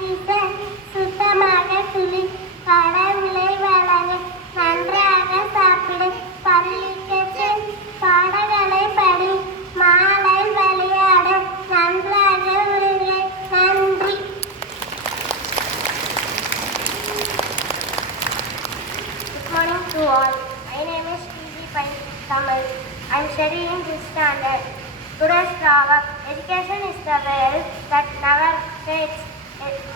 வீச சுத்தமாக குளி கடவுளை வணங்கு நன்றாக சாப்பிடு பள்ளிக்கு செல் பாடங்களை படி மாலை விளையாடு நன்றாக உருகு நன்றி. Good morning to all. My name is P.G. Kamal. I am studying this standard. Today's proverb: education is the wealth that never fades.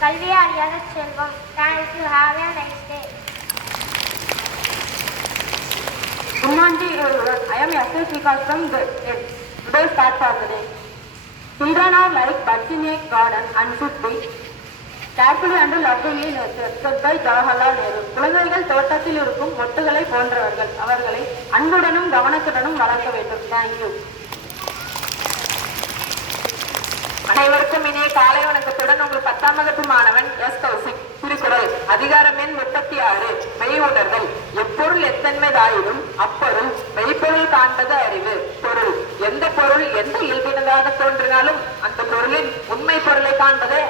கல்வி அறியாத செல்வம். Thank you. Have a nice day. Good morning everyone. I am S.S. Vikas from today's start for the day. Children are like buds in a garden and should be carefully and lovingly nurtured. Said by Jawaharlal Nehru. குழந்தைகள் தோட்டத்தில் இருக்கும் மொட்டுகளை போன்றவர்கள். அவர்களை அன்புடனும் கவனத்துடனும் வளர்க்க வேண்டும். Thank you. அனைவருக்கும் இனிய காலை வணக்கத்துடன் உங்கள் 10ஆம் வகுப்பு மாணவன் எஸ் கௌசிக். திருக்குறள் அதிகாரம் எண் 36. மெய் உணர்தல். எப்பொருள் எத்தன்மைதாயினும் அப்பொருள் மெய்ப்பொருள் காண்பது அறிவு. பொருள் எந்த பொருள் எந்த இயல்பினதாக தோன்றினாலும் அந்த பொருளின் உண்மை பொருளை காண்பதே